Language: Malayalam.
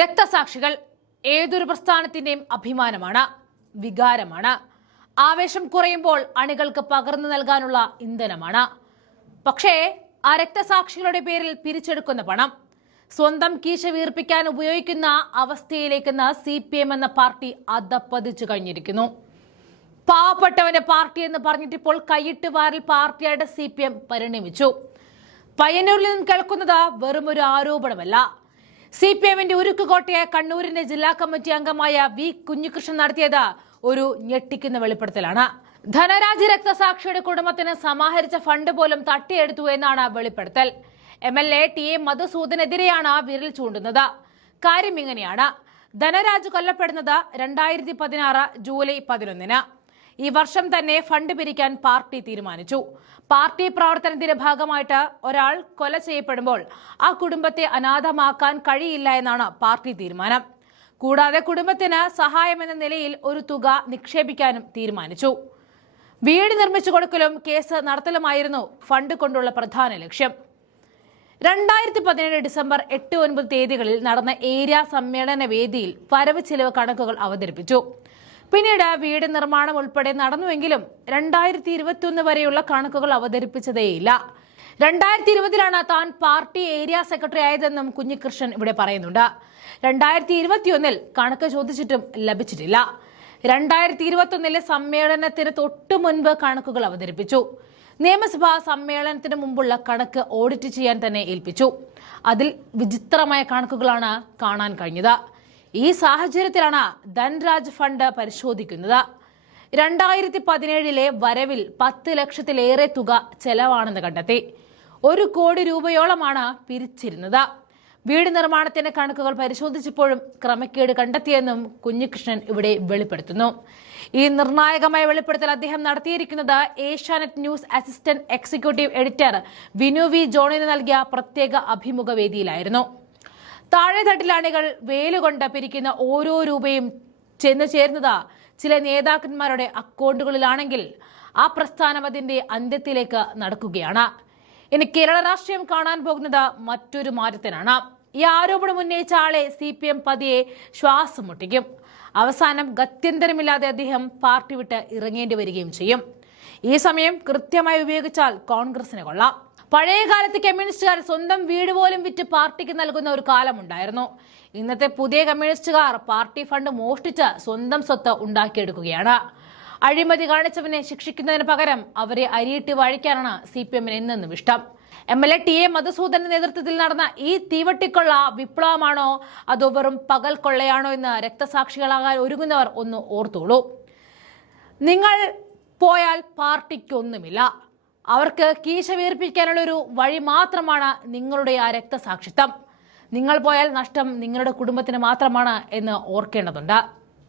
രക്തസാക്ഷികൾ ഏതൊരു പ്രസ്ഥാനത്തിന്റെയും അഭിമാനമാണ്, വികാരമാണ്. ആവേശം കുറയുമ്പോൾ അണികൾക്ക് പകർന്നു നൽകാനുള്ള ഇന്ധനമാണ്. പക്ഷേ ആ രക്തസാക്ഷികളുടെ പേരിൽ പിരിച്ചെടുക്കുന്ന പണം സ്വന്തം കീശ വീർപ്പിക്കാൻ ഉപയോഗിക്കുന്ന അവസ്ഥയിലേക്ക് CPM എന്ന പാർട്ടി അധപ്പതിച്ചു കഴിഞ്ഞിരിക്കുന്നു. പാവപ്പെട്ടവന്റെ പാർട്ടി എന്ന് പറഞ്ഞിട്ട് ഇപ്പോൾ കൈയിട്ട് വാരിൽ പാർട്ടിയായിട്ട് CPM പരിണമിച്ചു. പയ്യന്നൂരിൽ നിന്നും കേൾക്കുന്നത് വെറുമൊരു ആരോപണമല്ല. CPMന്റെ ഉരുക്കുകോട്ടയായ കണ്ണൂരിന്റെ ജില്ലാ കമ്മിറ്റി അംഗമായ വി കുഞ്ഞികൃഷ്ണൻ നടത്തിയത് ഒരു ഞെട്ടിക്കുന്ന വെളിപ്പെടുത്തലാണ്. ധനരാജ് രക്തസാക്ഷിയുടെ കുടുംബത്തിന് സമാഹരിച്ച ഫണ്ട് പോലും തട്ടിയെടുത്തു എന്നാണ് വെളിപ്പെടുത്തൽ. MLA TA മധുസൂദനെതിരെയാണ് വിരൽ ചൂണ്ടുന്നത്. കാര്യം ഇങ്ങനെയാണ്. ധനരാജ് കൊല്ലപ്പെടുന്നത് 2016 ജൂലൈ 11. ഈ വർഷം തന്നെ ഫണ്ട് പിരിക്കാൻ പാർട്ടി തീരുമാനിച്ചു. പാർട്ടി പ്രവർത്തനത്തിന്റെ ഭാഗമായിട്ട് ഒരാൾ കൊല ചെയ്യപ്പെടുമ്പോൾ ആ കുടുംബത്തെ അനാഥമാക്കാൻ കഴിയില്ല എന്നാണ് പാർട്ടി തീരുമാനം. കൂടാതെ കുടുംബത്തിന് സഹായമെന്ന നിലയിൽ ഒരു തുക നിക്ഷേപിക്കാനും തീരുമാനിച്ചു. വീട് നിർമ്മിച്ചു കൊടുക്കലും കേസ് നടത്തലുമായിരുന്നു ഫണ്ട് കൊണ്ടുള്ള പ്രധാന ലക്ഷ്യം. 2017 ഡിസംബർ 8-9 തീയതികളിൽ നടന്ന ഏരിയ സമ്മേളന വേദിയിൽ വരവ് ചിലവ് കണക്കുകൾ അവതരിപ്പിച്ചു. പിന്നീട് വീട് നിർമ്മാണം ഉൾപ്പെടെ നടന്നുവെങ്കിലും 2021 വരെയുള്ള കണക്കുകൾ അവതരിപ്പിച്ചതേയില്ല. 2020 താൻ പാർട്ടി ഏരിയ സെക്രട്ടറി ആയതെന്നും കുഞ്ഞികൃഷ്ണൻ ഇവിടെ പറയുന്നുണ്ട്. 2021 കണക്ക് ചോദിച്ചിട്ടും ലഭിച്ചിട്ടില്ല. 2021 സമ്മേളനത്തിന് തൊട്ടു മുൻപ് കണക്കുകൾ അവതരിപ്പിച്ചു. നിയമസഭാ സമ്മേളനത്തിന് മുമ്പുള്ള കണക്ക് ഓഡിറ്റ് ചെയ്യാൻ തന്നെ ഏൽപ്പിച്ചു. അതിൽ വിചിത്രമായ കണക്കുകളാണ് കാണാൻ കഴിഞ്ഞത്. ഈ സാഹചര്യത്തിലാണ് ധൻരാജ് ഫണ്ട് പരിശോധിക്കുന്നത്. 2017 വരവിൽ 10 ലക്ഷത്തിലേറെ തുക ചെലവാണെന്ന് കണ്ടെത്തി. 1 കോടി രൂപയോളമാണ് പിരിച്ചിരുന്നത്. വീട് നിർമ്മാണത്തിന്റെ കണക്കുകൾ പരിശോധിച്ചപ്പോഴും ക്രമക്കേട് കണ്ടെത്തിയെന്നും കുഞ്ഞികൃഷ്ണൻ ഇവിടെ വെളിപ്പെടുത്തുന്നു. ഈ നിർണായകമായ വെളിപ്പെടുത്തൽ അദ്ദേഹം നടത്തിയിരിക്കുന്നത് Asianet news assistant executive editor Vinu V ജോണിന് നൽകിയ പ്രത്യേക അഭിമുഖ വേദിയിലായിരുന്നു. താഴെത്തട്ടിലാണികൾ വേലുകൊണ്ട് പിരിക്കുന്ന ഓരോ രൂപയും ചെന്നു ചേരുന്നത് ചില നേതാക്കന്മാരുടെ അക്കൗണ്ടുകളിലാണെങ്കിൽ ആ പ്രസ്ഥാനം അതിന്റെ അന്ത്യത്തിലേക്ക് നടക്കുകയാണ്. ഇനി കേരള രാഷ്ട്രീയം കാണാൻ പോകുന്നത് മറ്റൊരു മാറ്റത്തിനാണ്. ഈ ആരോപണം ഉന്നയിച്ച ആളെ CPM പതിയെ ശ്വാസം മുട്ടിക്കും. അവസാനം ഗത്യന്തരമില്ലാതെ അദ്ദേഹം പാർട്ടി വിട്ട് ഇറങ്ങേണ്ടി വരികയും ചെയ്യും. ഈ സമയം കൃത്യമായി ഉപയോഗിച്ചാൽ കോൺഗ്രസിന് കൊള്ളാം. പഴയ കാലത്ത് കമ്മ്യൂണിസ്റ്റുകാർ സ്വന്തം വീട് പോലും വിറ്റ് പാർട്ടിക്ക് നൽകുന്ന ഒരു കാലമുണ്ടായിരുന്നു. ഇന്നത്തെ പുതിയ കമ്മ്യൂണിസ്റ്റുകാർ പാർട്ടി ഫണ്ട് മോഷ്ടിച്ച് സ്വന്തം സ്വത്ത് ഉണ്ടാക്കിയെടുക്കുകയാണ്. അഴിമതി കാണിച്ചവനെ ശിക്ഷിക്കുന്നതിന് പകരം അവരെ അരിയിട്ട് വഴിക്കാനാണ് CPMന് എന്നെന്നും ഇഷ്ടം. MLA TA മധുസൂദന്റെ നേതൃത്വത്തിൽ നടന്ന ഈ തീവട്ടിക്കൊള്ള വിപ്ലവമാണോ അതോ വെറും പകൽ കൊള്ളയാണോ എന്ന് രക്തസാക്ഷികളാകാൻ ഒരുങ്ങുന്നവർ ഒന്ന് ഓർത്തോളൂ. നിങ്ങൾ പോയാൽ പാർട്ടിക്കൊന്നുമില്ല. അവർക്ക് കീശ വീർപ്പിക്കാനുള്ളൊരു വഴി മാത്രമാണ് നിങ്ങളുടെ ആ രക്തസാക്ഷിത്വം. നിങ്ങൾ പോയാൽ നഷ്ടം നിങ്ങളുടെ കുടുംബത്തിന് മാത്രമാണ് എന്ന് ഓർക്കേണ്ടതുണ്ട്.